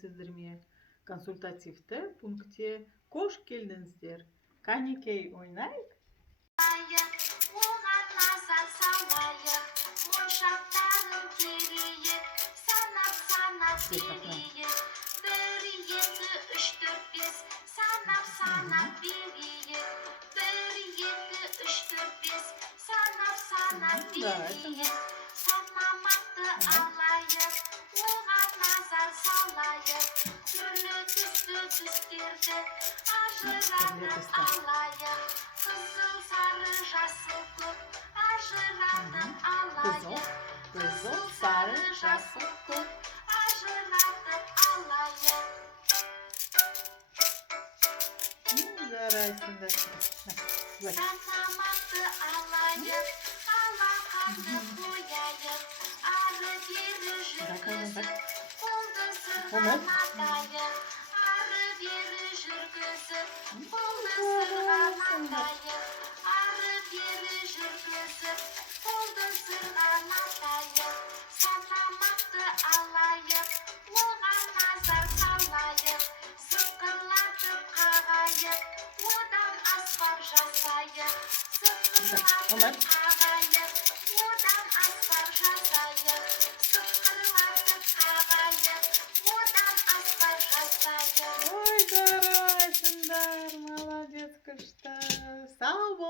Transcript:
сіздерме консультативті пунктте қош келдіңіздер. Қанекей ойнайық. Оған назар салайық, моншақтарын терейік, санап берейік. 1, 2, 3, 4, 5, санап берейік. 1, 2, 3, 4, 5, санап берейік. Санамақты алайық, оған назар салайық, түрлі түсті түстерді ажыратып алайық. Қызыл, сары, жасыл көк ажыратып алайық. Қызыл, сары, жасыл көк ажыратып алайық. Жарайсыңдар. Санамақты алайық, алақанды қояйық, ары-бері жүргізіп, қолды сырғанатайық. Ары-бері жүргізіп, қолды сырғанатайық. Ары-бері жүргізіп, қолды сырғанатайық. Санамақты алайық, оған назар салайық, сықырлатып қағайық, одан аспап жасайық. Сықырлатып қағайық, одан аспап жасайық. Сықырлатып қағайық, одан аспап жасайық. Ой, жарайсыңдар, молодец, күшті. Сау бол.